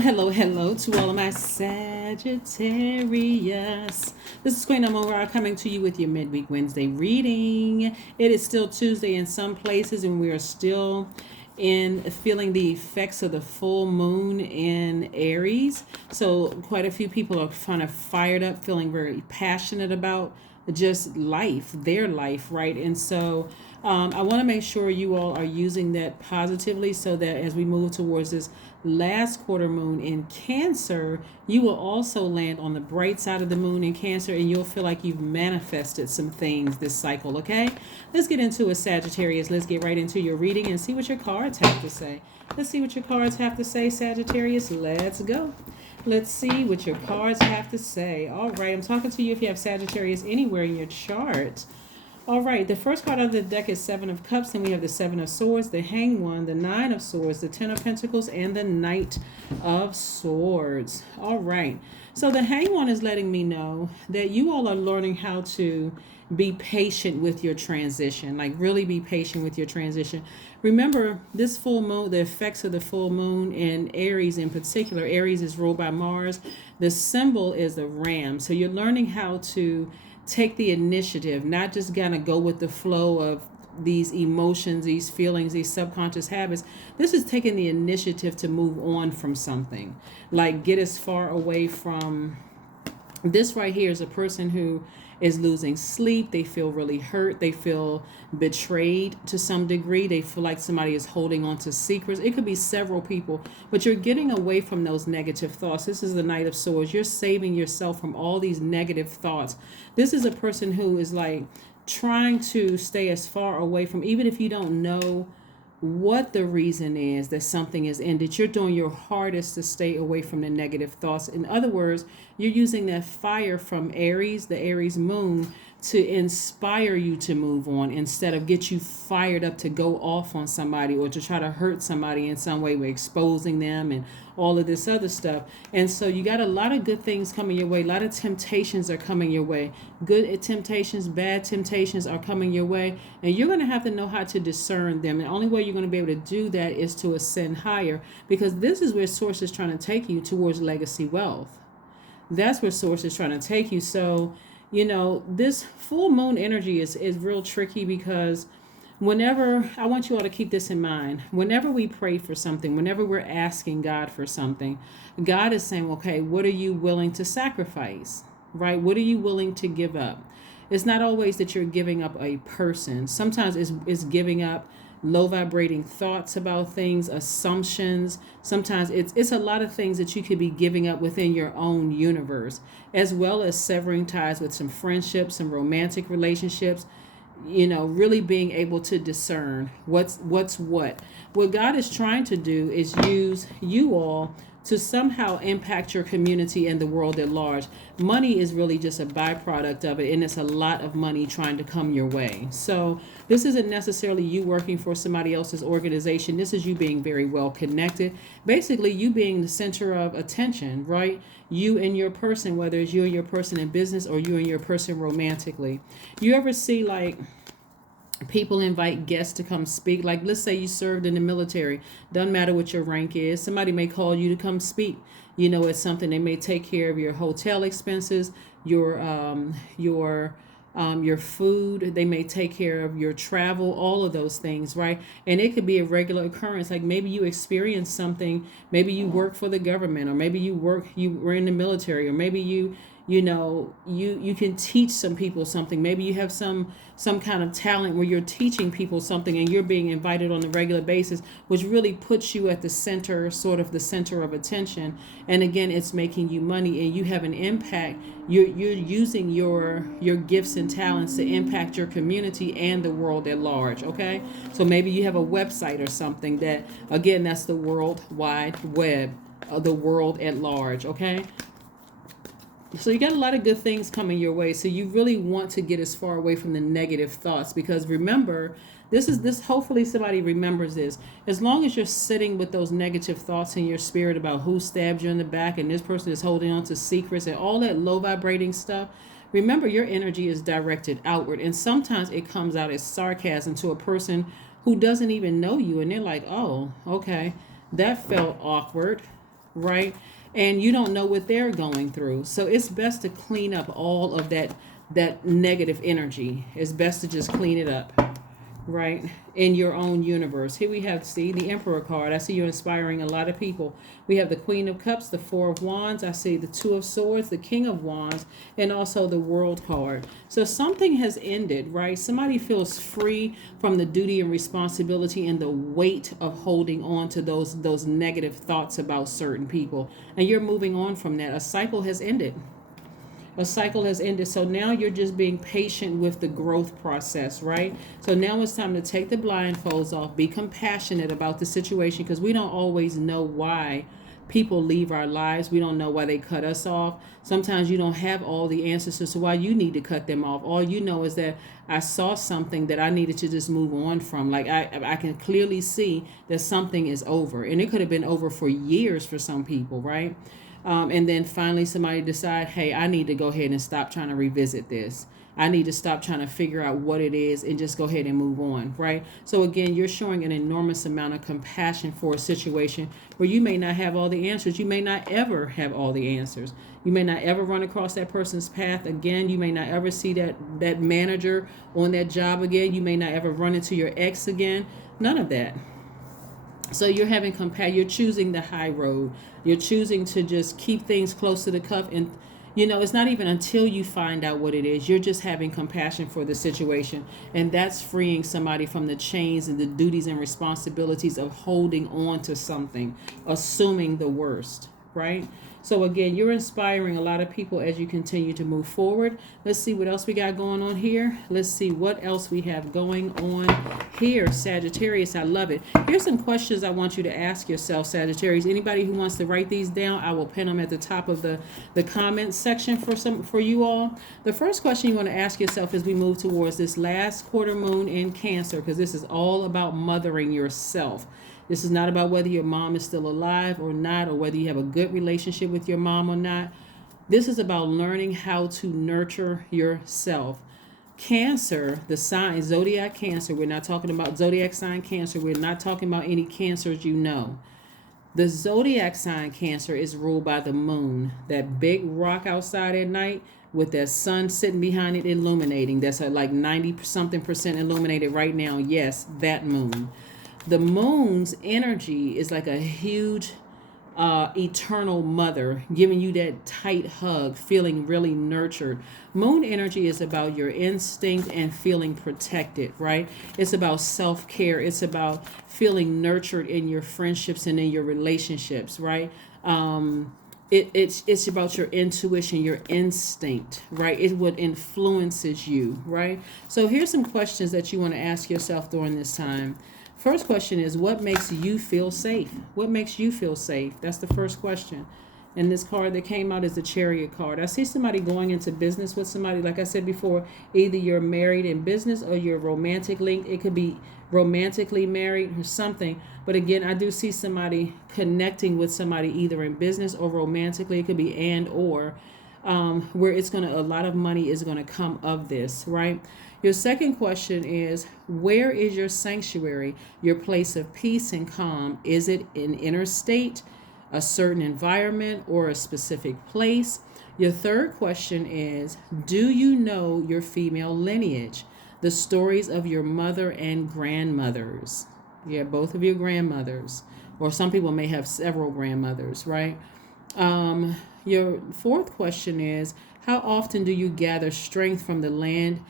Hello to all of my Sagittarius. This is Queen Amun Ra coming to you with your midweek Wednesday reading. It is still Tuesday in some places, and we are still in feeling the effects of the full moon in Aries. So quite a few people are kind of fired up, feeling very passionate about just life, their life, right? And so I want to make sure you all are using that positively so that as we move towards this last quarter moon in Cancer, you will also land on the bright side of the moon in Cancer, and you'll feel like you've manifested some things this cycle, okay? Let's get into a Sagittarius. Let's get right into your reading and see what your cards have to say. Let's see what your cards have to say, Sagittarius. Let's go. Let's see what your cards have to say. All right, I'm talking to you if you have Sagittarius anywhere in your chart. All right, the first card of the deck is Seven of Cups, and we have the Seven of Swords, the Hanged One, the Nine of Swords, the Ten of Pentacles, and the Knight of Swords. All right, so the Hanged One is letting me know that you all are learning how to be patient with your transition, like really be patient with your transition. Remember, this full moon, the effects of the full moon in Aries in particular, Aries is ruled by Mars. The symbol is a ram. So you're learning how to take the initiative, not just gonna go with the flow of these emotions, these feelings, these subconscious habits. This is taking the initiative to move on from something, like get as far away from this. Right here is a person who is losing sleep. They feel really hurt. They feel betrayed to some degree. They feel like somebody is holding on to secrets. It could be several people, but you're getting away from those negative thoughts. This is the Knight of Swords. You're saving yourself from all these negative thoughts. This is a person who is like trying to stay as far away from, even if you don't know what the reason is that something is ended, you're doing your hardest to stay away from the negative thoughts. In other words, you're using that fire from Aries, the Aries moon, to inspire you to move on instead of get you fired up to go off on somebody or to try to hurt somebody in some way by exposing them and all of this other stuff. And so you got a lot of good things coming your way. A lot of temptations are coming your way. Good temptations, bad temptations are coming your way. And you're going to have to know how to discern them. And the only way you're going to be able to do that is to ascend higher, because this is where Source is trying to take you, towards legacy wealth. That's where Source is trying to take you. So, you know, this full moon energy is real tricky, because whenever, I want you all to keep this in mind, whenever we pray for something, whenever we're asking God for something, God is saying, okay, what are you willing to sacrifice, right? What are you willing to give up? It's not always that you're giving up a person. Sometimes it's giving up low vibrating thoughts about things, assumptions. Sometimes it's a lot of things that you could be giving up within your own universe, as well as severing ties with some friendships, some romantic relationships. You know, really being able to discern what's what. What God is trying to do is use you all to somehow impact your community and the world at large. Money is really just a byproduct of it, and it's a lot of money trying to come your way. So this isn't necessarily you working for somebody else's organization. This is you being very well connected. Basically, you being the center of attention, right? You and your person, whether it's you and your person in business or you and your person romantically. You ever see like people invite guests to come speak? Like, let's say you served in the military. Doesn't matter what your rank is. Somebody may call you to come speak. You know, it's something. They may take care of your hotel expenses, your food. They may take care of your travel, all of those things, right? And it could be a regular occurrence. Like maybe you experienced something. Maybe you work for the government, or maybe you were in the military, or maybe you know, you can teach some people something. Maybe you have some kind of talent where you're teaching people something, and you're being invited on a regular basis, which really puts you at the center, sort of the center of attention. And again, it's making you money, and you have an impact. You're using your gifts and talents to impact your community and the world at large, okay? So maybe you have a website or something that, again, that's the World Wide Web of the world at large, okay? So you got a lot of good things coming your way. So you really want to get as far away from the negative thoughts, because remember, this hopefully somebody remembers this. As long as you're sitting with those negative thoughts in your spirit about who stabbed you in the back, and this person is holding on to secrets and all that low vibrating stuff, remember your energy is directed outward, and sometimes it comes out as sarcasm to a person who doesn't even know you, and they're like, oh, okay, that felt awkward. right? And you don't know what they're going through. So it's best to clean up all of that negative energy. It's best to just clean it up, right, in your own universe. Here we have, see, the Emperor card. I see you're inspiring a lot of people. We have the Queen of Cups, the Four of Wands. I see the Two of Swords, the King of Wands, and also the World card. So something has ended, right? Somebody feels free from the duty and responsibility and the weight of holding on to those negative thoughts about certain people, and you're moving on from that. A cycle has ended. A cycle has ended. So now you're just being patient with the growth process, right? So now it's time to take the blindfolds off, be compassionate about the situation, because we don't always know why people leave our lives. We don't know why they cut us off. Sometimes you don't have all the answers as to why you need to cut them off. All you know is that I saw something that I needed to just move on from. Like I can clearly see that something is over, and it could have been over for years for some people, right? And then finally somebody decide, hey, I need to go ahead and stop trying to revisit this. I need to stop trying to figure out what it is and just go ahead and move on, right? So again, you're showing an enormous amount of compassion for a situation where you may not have all the answers. You may not ever have all the answers. You may not ever run across that person's path again. You may not ever see that manager on that job again. You may not ever run into your ex again. None of that. So you're having you're choosing the high road. You're choosing to just keep things close to the cuff. And, it's not even until you find out what it is. You're just having compassion for the situation. And that's freeing somebody from the chains and the duties and responsibilities of holding on to something, assuming the worst, right? So again, you're inspiring a lot of people as you continue to move forward. Let's see what else we got going on here. Let's see what else we have going on here, Sagittarius. I love it. Here's some questions I want you to ask yourself, Sagittarius. Anybody who wants to write these down, I will pin them at the top of the comments section for you all. The first question you want to ask yourself as we move towards this last quarter moon in Cancer, because this is all about mothering yourself. This is not about whether your mom is still alive or not, or whether you have a good relationship with your mom or not. This is about learning how to nurture yourself. Cancer, the sign, Zodiac Cancer. We're not talking about Zodiac sign Cancer. We're not talking about any cancers you know. The Zodiac sign Cancer is ruled by the moon, that big rock outside at night with that sun sitting behind it illuminating. That's like 90-something% illuminated right now. Yes, that moon. The moon's energy is like a huge eternal mother giving you that tight hug, feeling really nurtured. Moon energy is about your instinct and feeling protected, right? It's about self-care. It's about feeling nurtured in your friendships and in your relationships, right? It's about your intuition, your instinct, right? It's what influences you, right? So here's some questions that you want to ask yourself during this time. First question is, what makes you feel safe? What makes you feel safe? That's the first question. And this card that came out is the Chariot card. I see somebody going into business with somebody. Like I said before, either you're married in business or you're romantic linked. It could be romantically married or something. But again, I do see somebody connecting with somebody either in business or romantically. It could be and or. Where a lot of money is going to come of this, right? Your second question is, where is your sanctuary, your place of peace and calm? Is it an inner state, a certain environment, or a specific place? Your third question is, do you know your female lineage, the stories of your mother and grandmothers? Yeah, both of your grandmothers, or some people may have several grandmothers, right? Your fourth question is, how often do you gather strength from the land?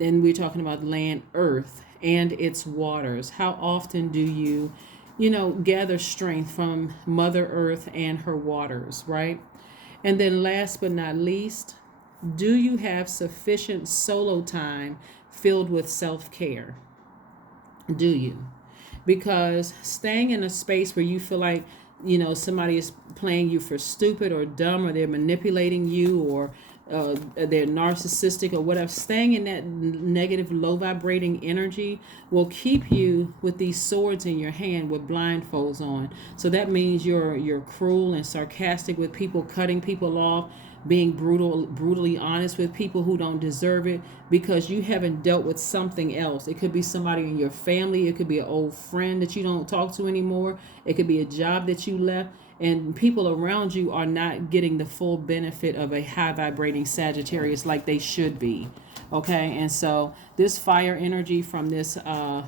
And we're talking about land, earth, and its waters. How often do you, gather strength from Mother Earth and her waters, right? And then last but not least, do you have sufficient solo time filled with self-care? Do you? Because staying in a space where you feel like, somebody is playing you for stupid or dumb, or they're manipulating you, or they're narcissistic or whatever, staying in that negative, low vibrating energy will keep you with these swords in your hand with blindfolds on. So that means you're cruel and sarcastic with people, cutting people off, being brutally honest with people who don't deserve it, because you haven't dealt with something else. It could be somebody in your family. It could be an old friend that you don't talk to anymore. It could be a job that you left. and people around you are not getting the full benefit of a high vibrating Sagittarius like they should be. Okay, and so this fire energy from this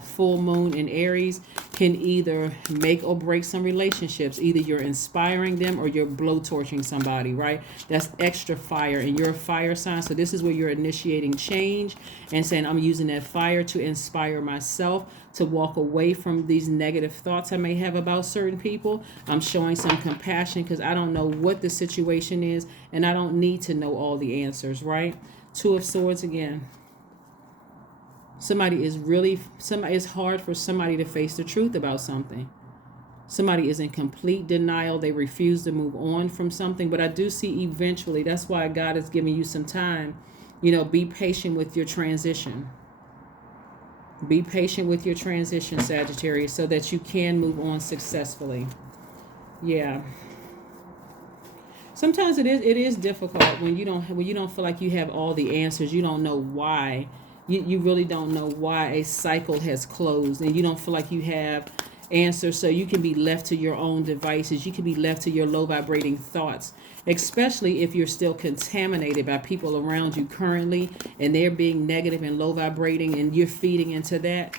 full moon in Aries can either make or break some relationships. Either you're inspiring them or you're blowtorching somebody, right? That's extra fire, and you're a fire sign. So this is where you're initiating change and saying, I'm using that fire to inspire myself to walk away from these negative thoughts I may have about certain people. I'm showing some compassion because I don't know what the situation is, and I don't need to know all the answers, right? Two of Swords again. It's hard for somebody to face the truth about something. Somebody is in complete denial. They refuse to move on from something. But I do see eventually, that's why God is giving you some time. Be patient with your transition. Be patient with your transition, Sagittarius, so that you can move on successfully. Yeah. Sometimes it is difficult when you don't feel like you have all the answers. You don't know why. You really don't know why a cycle has closed, and you don't feel like you have answers. So you can be left to your own devices. You can be left to your low vibrating thoughts, especially if you're still contaminated by people around you currently, and they're being negative and low vibrating, and you're feeding into that.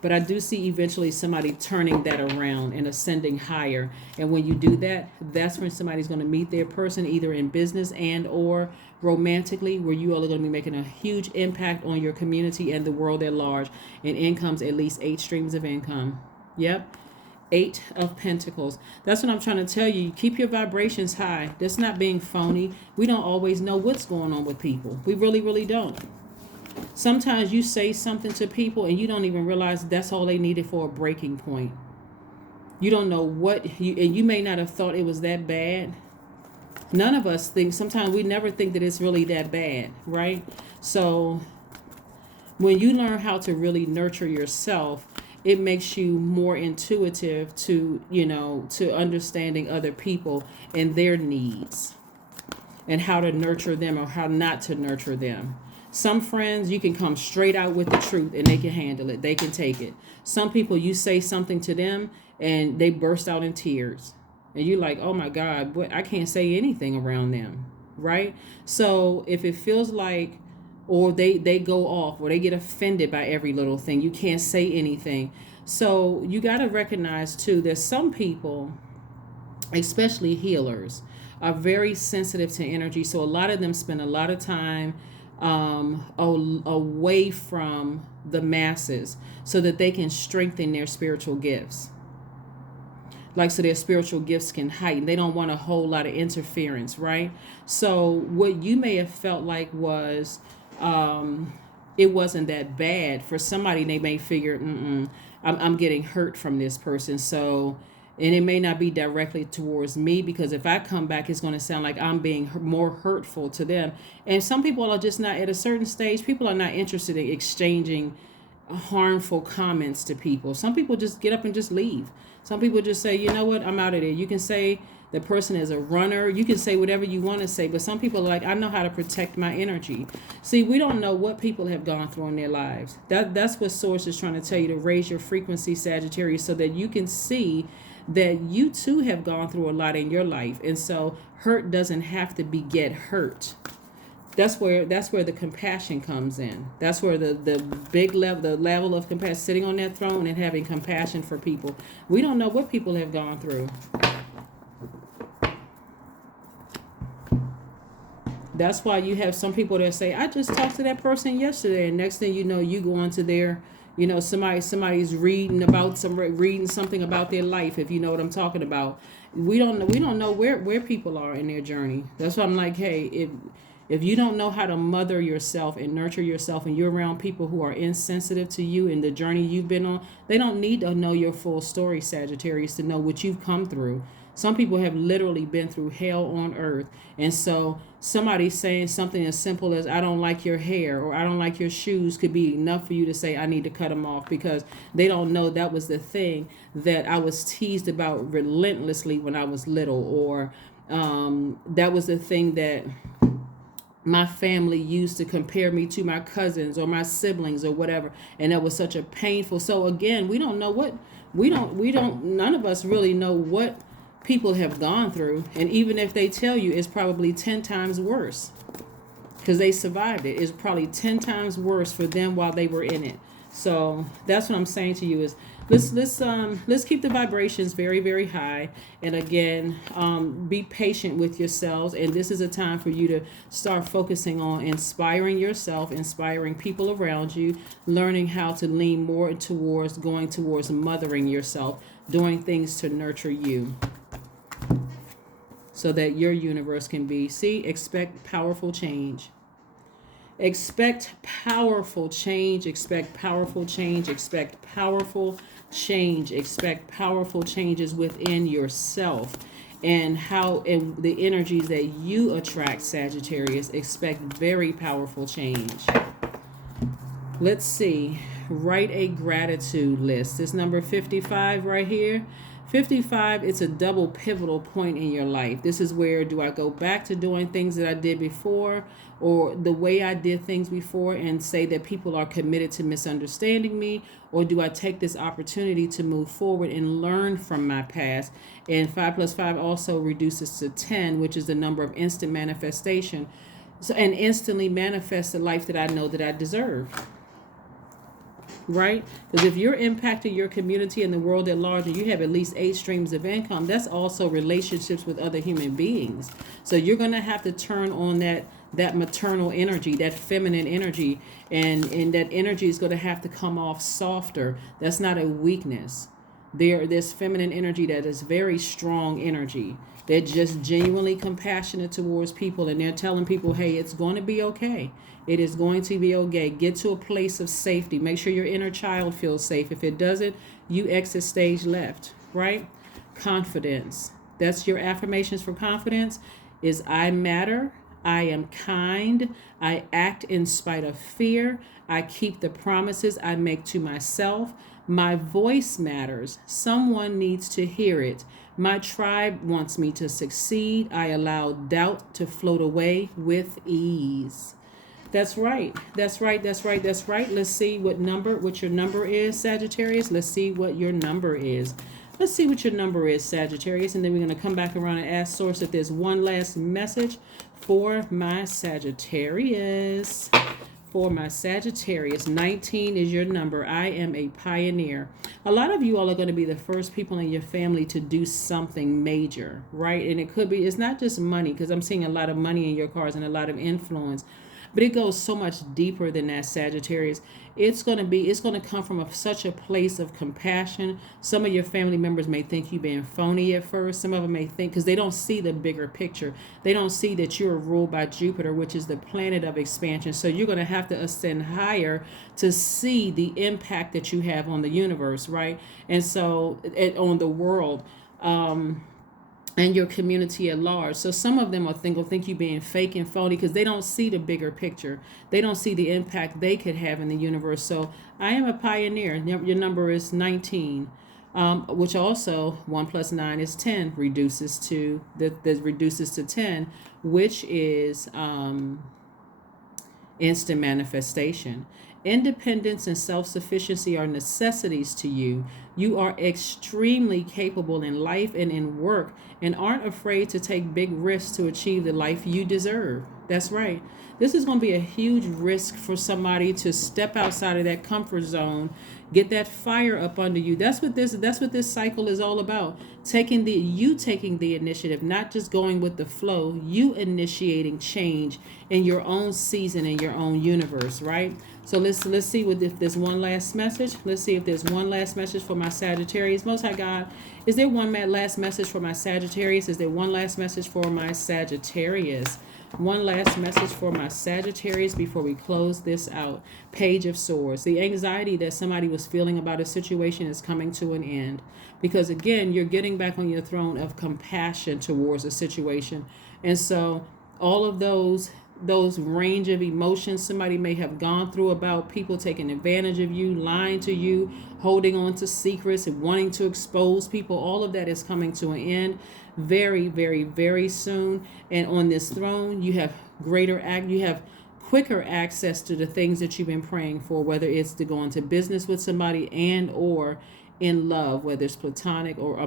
But I do see eventually somebody turning that around and ascending higher. And when you do that, that's when somebody's going to meet their person, either in business and or romantically, where you are going to be making a huge impact on your community and the world at large. And income's at least 8 streams of income. Yep. 8 of Pentacles. That's what I'm trying to tell you. Keep your vibrations high. That's not being phony. We don't always know what's going on with people. We really, really don't. Sometimes you say something to people and you don't even realize that's all they needed for a breaking point. You don't know and you may not have thought it was that bad. None of us think, sometimes we never think that it's really that bad, right? So when you learn how to really nurture yourself, it makes you more intuitive to understanding other people and their needs and how to nurture them or how not to nurture them. Some friends, you can come straight out with the truth and they can handle it. They can take it. Some people, you say something to them and they burst out in tears. And you're like, oh my God, I can't say anything around them, right? So if it feels like, or they go off or they get offended by every little thing, you can't say anything. So you got to recognize too, that some people, especially healers, are very sensitive to energy. So a lot of them spend a lot of time away from the masses so that they can strengthen their spiritual gifts. So their spiritual gifts can heighten. They don't want a whole lot of interference, right? So what you may have felt like was it wasn't that bad. For somebody, they may figure, I'm getting hurt from this person. So, and it may not be directly towards me, because if I come back, it's going to sound like I'm being more hurtful to them. And some people are just not, at a certain stage, people are not interested in exchanging harmful comments to people. Some people just get up and just leave. Some people just say, you know what, I'm out of there. You can say the person is a runner. You can say whatever you want to say. But some people are like, I know how to protect my energy. See, we don't know what people have gone through in their lives. That's what Source is trying to tell you, to raise your frequency, Sagittarius, so that you can see that you too have gone through a lot in your life. And so hurt doesn't have to beget hurt. That's where the compassion comes in. That's where the level of compassion, sitting on that throne and having compassion for people. We don't know what people have gone through. That's why you have some people that say, I just talked to that person yesterday, and next thing you know, you go onto their, somebody's reading something about their life, if you know what I'm talking about. We don't know where people are in their journey. That's why I'm like, hey, if you don't know how to mother yourself and nurture yourself, and you're around people who are insensitive to you and the journey you've been on, they don't need to know your full story, Sagittarius, to know what you've come through. Some people have literally been through hell on earth. And so somebody saying something as simple as, I don't like your hair or I don't like your shoes, could be enough for you to say, I need to cut them off, because they don't know that was the thing that I was teased about relentlessly when I was little, or that was the thing that my family used to compare me to my cousins or my siblings or whatever. And that was such a painful. So again, we don't know none of us really know what people have gone through. And even if they tell you, it's probably 10 times worse because they survived it. It's probably 10 times worse for them while they were in it. So that's what I'm saying to you is let's keep the vibrations very, very high. And again, be patient with yourselves. And this is a time for you to start focusing on inspiring yourself, inspiring people around you, learning how to lean more towards going towards mothering yourself, doing things to nurture you so that your universe can be. See, expect powerful change. Expect powerful change. Expect powerful change. Expect powerful change. Expect powerful changes within yourself and how and the energies that you attract, Sagittarius. Expect very powerful change. Let's see. Write a gratitude list. This number 55 right here. 55, it's a double pivotal point in your life. This is where do I go back to doing things that I did before or the way I did things before and say that people are committed to misunderstanding me, or do I take this opportunity to move forward and learn from my past? And 5 plus 5 also reduces to 10, which is the number of instant manifestation. So, and instantly manifest the life that I know that I deserve. Right? Because if you're impacting your community and the world at large and you have at least 8 streams of income, that's also relationships with other human beings. So you're going to have to turn on that maternal energy, that feminine energy, and that energy is going to have to come off softer. That's not a weakness. There's feminine energy that is very strong energy. They're just genuinely compassionate towards people, and they're telling people, hey, it's going to be okay. It is going to be okay. Get to a place of safety. Make sure your inner child feels safe. If it doesn't, you exit stage left, right? Confidence. That's your affirmations for confidence is I matter. I am kind. I act in spite of fear. I keep the promises I make to myself. My voice matters. Someone needs to hear it. My tribe wants me to succeed. I allow doubt to float away with ease. That's right. That's right. That's right. That's right. Let's see what your number is, Sagittarius. Let's see what your number is. Let's see what your number is, Sagittarius. And then we're going to come back around and ask Source if there's one last message for my Sagittarius. For my Sagittarius, 19 is your number. I am a pioneer. A lot of you all are going to be the first people in your family to do something major, right? And it could be, it's not just money, because I'm seeing a lot of money in your cards and a lot of influence. But it goes so much deeper than that, Sagittarius. It's going to come from such a place of compassion. Some of your family members may think you being phony at first. Some of them may think, because they don't see the bigger picture. They don't see that you're ruled by Jupiter, which is the planet of expansion. So you're going to have to ascend higher to see the impact that you have on the universe, right? And so on the world. And your community at large. So some of them will think you being fake and phony because they don't see the bigger picture. They don't see the impact they could have in the universe. So I am a pioneer. Your number is 19, which also 1 plus 9 is 10, reduces to 10, which is instant manifestation. Independence and self-sufficiency are necessities to you. You are extremely capable in life and in work and aren't afraid to take big risks to achieve the life you deserve. That's right. This is going to be a huge risk for somebody to step outside of that comfort zone, get that fire up under you. That's what this cycle is all about. Taking the initiative, not just going with the flow, you initiating change in your own season, in your own universe, right? So let's see if there's one last message. Let's see if there's one last message for my Sagittarius. Most High God, is there one last message for my Sagittarius? Is there one last message for my Sagittarius? One last message for my Sagittarius before we close this out. Page of Swords. The anxiety that somebody was feeling about a situation is coming to an end. Because again, you're getting back on your throne of compassion towards a situation. And so all of those range of emotions somebody may have gone through about people taking advantage of you, lying to you, holding on to secrets and wanting to expose people, all of that is coming to an end very, very, very soon. And on this throne, you have quicker access to the things that you've been praying for, whether it's to go into business with somebody and or in love, whether it's platonic or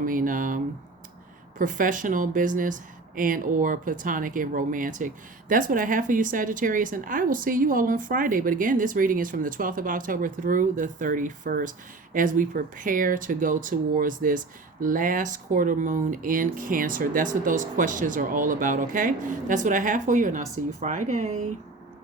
professional, business, and or platonic and romantic. That's what I have for you, Sagittarius, and I will see you all on Friday. But again, this reading is from the 12th of October through the 31st as we prepare to go towards this last quarter moon in Cancer. That's what those questions are all about, okay? That's what I have for you, and I'll see you Friday.